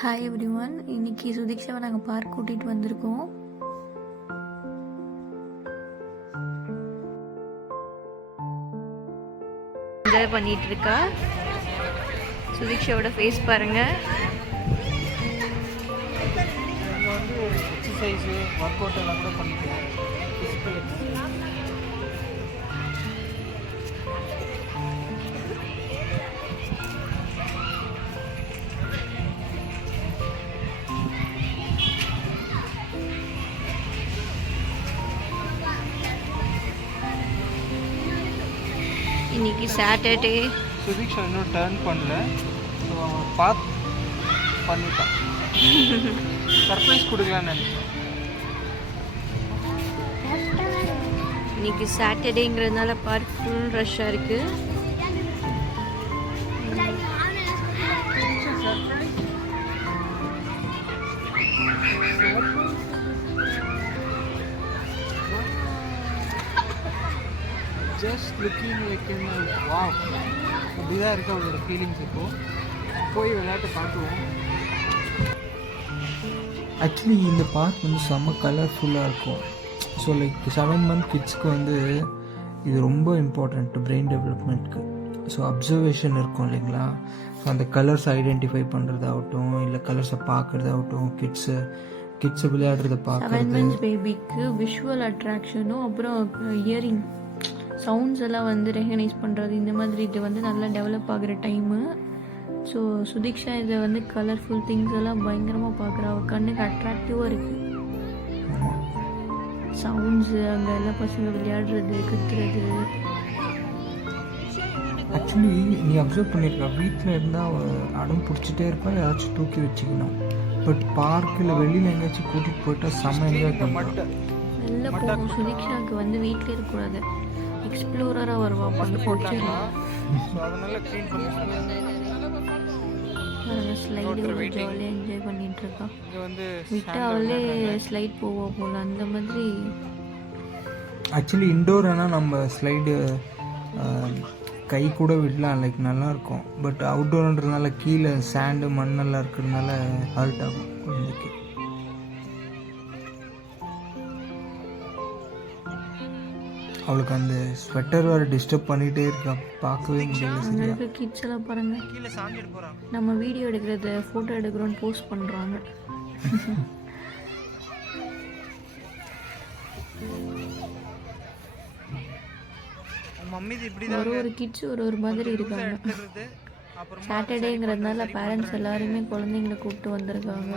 Hi every one. இன்னைக்கு சுதீக்ஷாவை நாங்கள் park கூட்டிகிட்டு வந்திருக்கோம். என்ஜாய் பண்ணிட்டு இருக்கா. சுதீக்ஷாவோட ஃபேஸ் பாருங்க. எக்ஸசைஸ் ஒர்க் அவுட் எல்லாம் கூட பண்ணிக்கலாம். Physical exercise. இன்னைக்கு சாட்டர்டே. சுதீக்ஷா இன்னும் டர்ன் பண்ணல, ஸோ அவன் பார்த்து பண்ணிட்டான். சர்ப்ரைஸ் கொடுக்கலான்னு நினைச்சேன். இன்னைக்கு சாட்டர்டேங்கிறதுனால பார்க் ஃபுல் ரஷ்ஷாக இருக்கு. ஜஸ்ட் லுக்கிங் லைக் வாவ், அப்படிதான் இருக்கு அவளோட ஃபீலிங்ஸ். இப்போது போய் விளையாட்டு பார்த்துருவோம். ஆக்சுவலி இந்த பார்க் வந்து செம்ம கலர்ஃபுல்லாக இருக்கும். ஸோ லைக் 7 month கிட்ஸ்க்கு வந்து இது ரொம்ப இம்பார்ட்டண்ட் பிரெயின் டெவலப்மெண்ட்க்கு. ஸோ அப்சர்வேஷன் இருக்கும் இல்லைங்களா, ஸோ அந்த கலர்ஸ் ஐடென்டிஃபை பண்ணுறதாகட்டும், இல்லை கலர்ஸை பார்க்குறதாகட்டும், கிட்ஸை விளையாடுறத 7 பார்க்குறது. months பேபிக்கு விஷுவல் அட்ராக்ஷனும் அப்புறம் ஹியரிங் சவுண்ட்ஸ் எல்லாம் வந்து ரெகனைஸ் பண்ணுறது, இந்த மாதிரி இது வந்து நல்லா டெவலப் ஆகிற டைமு. ஸோ சுதீக்ஷா இதை வந்து கலர்ஃபுல் திங்ஸ் எல்லாம் பயங்கரமாக பார்க்குறா. அவள் கண்ணுக்கு அட்ராக்டிவாக இருக்குது. சவுண்ட்ஸு, அங்கே எல்லாம் பசங்க விளையாடுறது, கத்துறது. ஆக்சுவலி நீ அப்சர்வ் பண்ணியிருக்கா, வீட்டில் இருந்தால் அடம் பிடிச்சிட்டே இருப்பா, யாராச்சும் தூக்கி வச்சுக்கணும். பட் பார்க்கில் வெளியில் எங்கேயாச்சும் கூட்டிகிட்டு போயிட்டா செம்ம என்ஜாய் பண்ணுவான். வெளில போகும். சுதீக்ஷாவுக்கு வந்து வீட்டில் இருக்கக்கூடாது, எக்ஸ்ப்ளோரராக வருவா. பண்ணி பிடிச்சிடலாம். ஸ்லைடு ஜாலியாக என்ஜாய் பண்ணிட்டு இருக்கா. விட்டு அவளே ஸ்லைட் போவா போல, அந்த மாதிரி. ஆக்சுவலி இன்டோர் ஆனால் நம்ம ஸ்லைடு கை கூட விடலாம், லைக் நல்லாயிருக்கும். பட் அவுட்டோர்ன்றதுனால கீழே சாண்டு மண்ணெல்லாம் இருக்கிறதுனால ஹர்ட் ஆகும் குழந்தைக்கு. அவளுக்கு அந்த ஸ்வெட்டர் வேறு டிஸ்டர்ப் பண்ணிகிட்டே இருக்கா, பார்க்கவே முடியல. அங்கே இருக்க கிட்ஸ் எல்லாம் பாருங்க, நம்ம வீடியோ எடுக்கிறத ஃபோட்டோ எடுக்கிறோன்னு போஸ்ட் பண்ணுறாங்க. ஒரு கிட்ஸ் ஒரு மாதிரி இருக்காங்க. சாட்டர்டேங்கிறதுனால பேரண்ட்ஸ் எல்லாருமே குழந்தைங்களை கூப்பிட்டு வந்திருக்காங்க.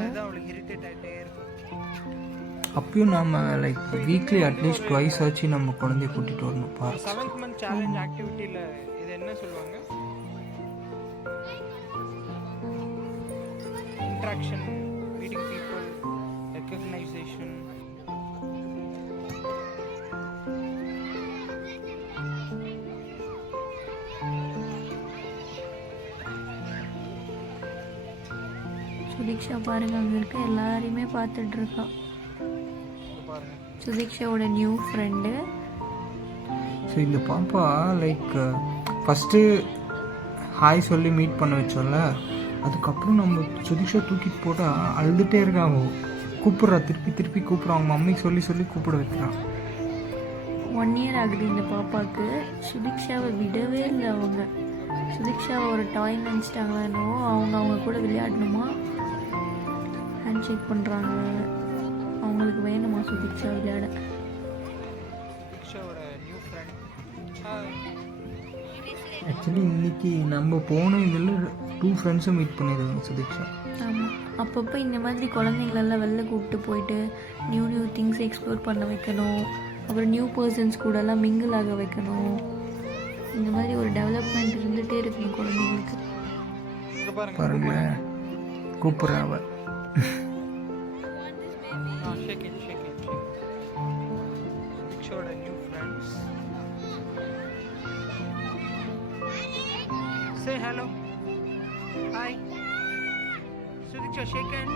அப்பயும் நம்ம லைக் வீக்லி அட்லீஸ்ட் ட்வைஸ் ஆச்சு நம்ம குழந்தைய கூட்டிகிட்டு வரணும் பார்க். 7th month சேலஞ்ச் ஆக்டிவிட்டியில் இது என்ன சொல்லுவாங்க? Interaction, meeting people, recognition. Sudeeksha பாருங்க, அங்கே இருக்க எல்லாரையுமே பார்த்துட்டு இருக்கா. சுதீக்ஷாவோட நியூ ஃப்ரெண்டு. ஸோ இந்த பாப்பா லைக் ஃபஸ்ட்டு ஹாய் சொல்லி மீட் பண்ண வச்சோம்ல, அதுக்கப்புறம் நம்ம சுதீக்ஷா தூக்கிட்டு போட்டால் அழுதுகிட்டே இருக்காங்க. கூப்பிட்றா, திருப்பி திருப்பி கூப்பிட்றா, அவங்க மம்மிக்கு சொல்லி சொல்லி கூப்பிட வைக்கிறான். 1 year ஆகுது இந்த பாப்பாவுக்கு. சுதீக்ஷாவை விடவே இல்லை அவங்க. சுதீக்ஷாவை ஒரு டாய் நினச்சிட்டாங்களா என்னவோ, அவங்க கூட விளையாடணுமா, ஹேண்ட் ஷேக் பண்ணுறாங்க. அவங்களுக்கு வேணுமா சுதீக்ஷா விளையாட. ஆக்சுவலி இன்னைக்கு நம்ம போன இதில் 2 ஃப்ரெண்ட்ஸும் மீட் பண்ணிடுவோம் சுதீக்ஷா. ஆமாம், அப்பப்போ இந்த மாதிரி குழந்தைங்களெல்லாம் வெளில கூப்பிட்டு போயிட்டு நியூ திங்ஸ் எக்ஸ்ப்ளோர் பண்ண வைக்கணும். அப்புறம் நியூ பர்சன்ஸ் கூடலாம் மிங்கிள் ஆக வைக்கணும். இந்த மாதிரி ஒரு டெவலப்மெண்ட் இருந்துகிட்டே இருக்கணும் குழந்தைங்களுக்கு. பாருங்களேன், கூப்பிட்றாவ. Say hello. Hi. Sudiksha, shake hand.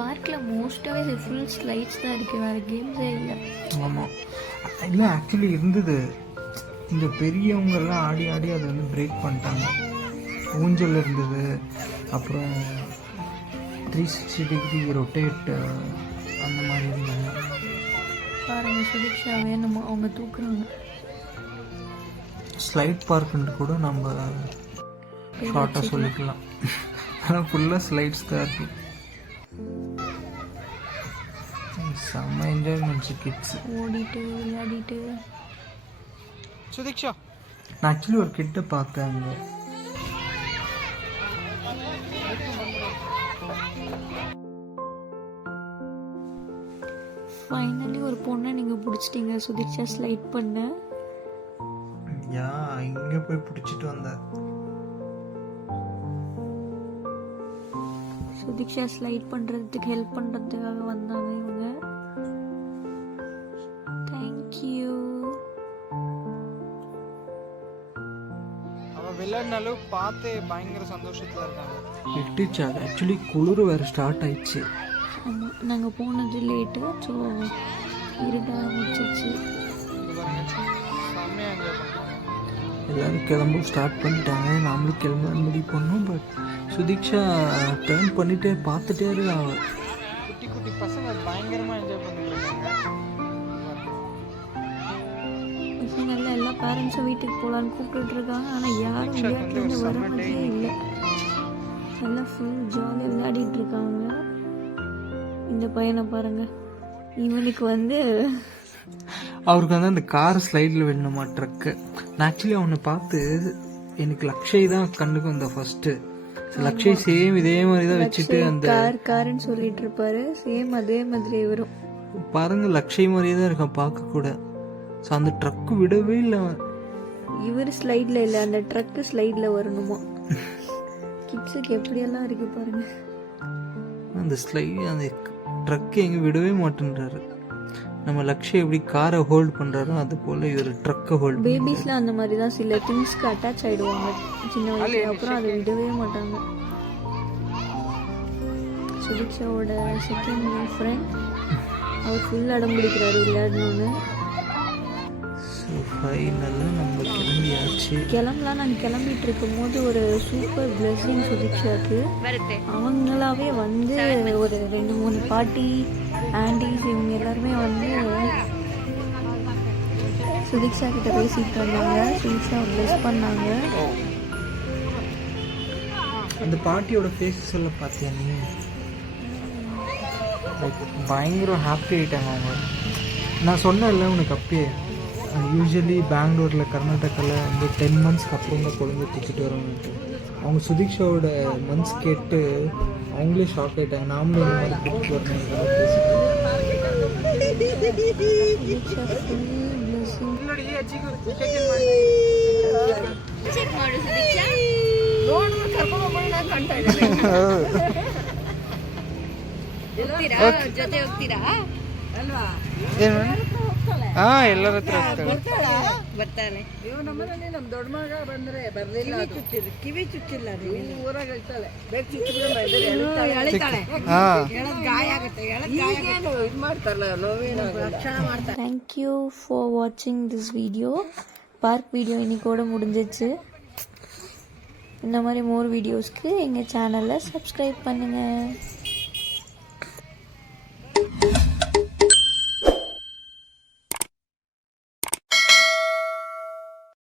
பார்க்கில் மோஸ்ட்டாகவே ஃபுல் ஸ்லைட்ஸ் தான் இருக்குது, வேறு கேம்ஸே இல்லை. ஆமாம், இல்லை ஆக்சுவலி இருந்தது. இந்த பெரியவங்கெல்லாம் ஆடி ஆடி அதை வந்து பிரேக் பண்ணிட்டாங்க. ஊஞ்சல் இருந்தது, அப்புறம் 360 டிகிரி ரொட்டேட் அந்த மாதிரி இருந்தது. பாருங்கள், சுபிக்ஷா வேணுமா அவங்க தூக்குறாங்க. ஸ்லைட் பார்க்குன்ட்டு கூட நம்ம ஷார்ட்டாக சொல்லிக்கலாம். ஆனால் ஃபுல்லாக ஸ்லைட்ஸ் தான் இருக்கு. செம்ம என்ஜாய்மெண்ட்ஸு கிட்ஸ் ஓடிட்டு விளையாடிட்டு. சுதீக்ஷா, நான் ஆக்சுவலி ஒரு கிட்ட பார்த்தேன் அங்கே. ஃபைனலி ஒரு பொண்ணை நீங்கள் பிடிச்சிட்டீங்க சுதீக்ஷா, ஸ்லைட் பண்ண. யா, இங்கே போய் பிடிச்சிட்டு வந்தேன். சுதீக்ஷா ஸ்லைட் பண்ணுறதுக்கு ஹெல்ப் பண்ணுறதுக்காக வந்தாங்க இவங்க. தேங்க்யூ. அவன் விளையாடினாலும் பார்த்து பயங்கர சந்தோஷத்தில் இருக்காங்க. விட்டுச்சு, அது ஆக்சுவலி குளிர் வேறு ஸ்டார்ட் ஆயிடுச்சு. ஆமாம், நாங்கள் போனது லேட்டு, ஸோ இருட்ட ஆரம்பிச்சிச்சு. செம்மையாக என்ஜாய் பண்ணுறாங்க. எல்லோரும் கிளம்ப ஸ்டார்ட் பண்ணிட்டாங்க. நாமளும் கிளம்ப முடிவு பண்ணோம். பட் சுதீக்ஷா டேர்ன் பண்ணிட்டே பார்த்துட்டே இருக்காங்க. குட்டி குட்டி பசங்க பயங்கரமாக என்ஜாய் பண்ணிட்டு இருக்காங்க. பசங்கள்லாம் எல்லா பேரண்ட்ஸும் வீட்டுக்கு போகலான்னு கூப்பிட்டுட்டு இருக்காங்க. ஆனால் யாரும் விளையாட்டுலேருந்து வர மாதிரியே இல்லை. எல்லாம் ஃபுல் ஜாலியாக விளையாடிட்டு இருக்காங்க. இந்த பையனை பாருங்க, இவனுக்கு வந்து அவருக்கு வந்து அந்த கார் ஸ்லைடில் விடணுமா ட்ரக்கு. நான் ஆக்சுவலி அவனை பார்த்து எனக்கு லக்ஷய் தான் கண்ணுக்கு வந்த ஃபர்ஸ்ட்டு. லக்ஷய் சேம் இதே மாதிரி தான் வச்சுட்டு அந்த காருன்னு சொல்லிட்டு இருப்பாரு. சேம் அதே மாதிரி வரும் பாருங்க, லக்ஷய் மாதிரியே தான் இருக்கான் பார்க்க கூட. ஸோ அந்த ட்ரக்கு விடவே இல்லை. இவர் ஸ்லைடில் இல்லை, அந்த ட்ரக்கு ஸ்லைடில் வரணுமா. கிட்ஸுக்கு எப்படியெல்லாம் இருக்கு பாருங்க. அந்த அந்த ட்ரக்கு எங்கே விடவே மாட்டேன்றாரு. நம்ம லக்ஷய் எப்படி காரை ஹோல்ட் பண்ணுறாரோ அது போல் இவர் ட்ரக்கை ஹோல்ட். பேபிஸ்லாம் அந்த மாதிரி தான் சில திங்ஸ்க்கு அட்டாச் ஆகிடுவாங்க சின்ன வயசுல, அப்புறம் அதை விடவே மாட்டாங்க. சுபிக்ஷாவோட செகண்ட் ஃப்ரெண்ட், அவர் ஃபுல் அடம் பிடிக்கிறாரு விளையாடணும்னு. ஸோ ஃபைனலாக நம்ம கிளம்பியாச்சு. நாங்கள் கிளம்பிட்டு இருக்கும் போது ஒரு சூப்பர் பிளெஸிங் சுபிக்ஷாக்கு. அவங்களாவே வந்து ஒரு 2-3 பாட்டி ஆண்டிஸ் இவங்க எல்லாருமே வந்து சுபிக்ஷா கிட்ட பேசிட்டு வந்தாங்க. சுபிக்ஷா பிளெஸ் பண்ணாங்க. அந்த பாட்டியோட ஃபேஸஸ் எல்லாம் பார்த்தியா நீ? பயங்கர ஹாப்பி ஆகிட்டாங்க அவங்க. நான் சொன்னேன்ல உனக்கு அப்பயே, யூஸ்வலி பெங்களூரில் கர்நாடகாவில் வந்து 10 monthsக்கு அப்புறம் தான் குழந்தை தூக்கிட்டு வராங்கன்ட்டு. அவங்க சுதீக்ஷாவோட மந்த்ஸ் கேட்டு அவங்களே ஷாக் ஆகிட்டாங்க. நாமளும் இந்த மாதிரி கூப்பிட்டு வரணும். ಎಲ್ಲರ ಹತ್ರ ಬರ್ತಾನೆ. ಇವ್ ನಮ್ಮನೆ ನಮ್ಮ ದೊಡ್ಡ ಮಗ ಬಂದ್ರೆ ಬರ್ಲಿಲ್ಲ. ಕಿವಿ ಚುಚ್ಚಿಲ್ಲ, ಊರಾಗ ಹೇಳ್ತಾಳೆ ಬೇಗ ಚುಚ್ಚಿಬಿಡ ಗಾಯ ಆಗುತ್ತೆ. ಇದು ಮಾಡ್ತಾರಲ್ಲ, ನೋವೇನು ರಕ್ಷಣೆ ಮಾಡ್ತಾರೆ. தேங்க் யூ ஃபார் வாட்சிங் திஸ் வீடியோ. பார்க் வீடியோ இன்னைக்கோட முடிஞ்சிச்சு. இந்த மாதிரி மோர் வீடியோஸ்க்கு எங்கள் சேனலை சப்ஸ்கிரைப் பண்ணுங்கள்.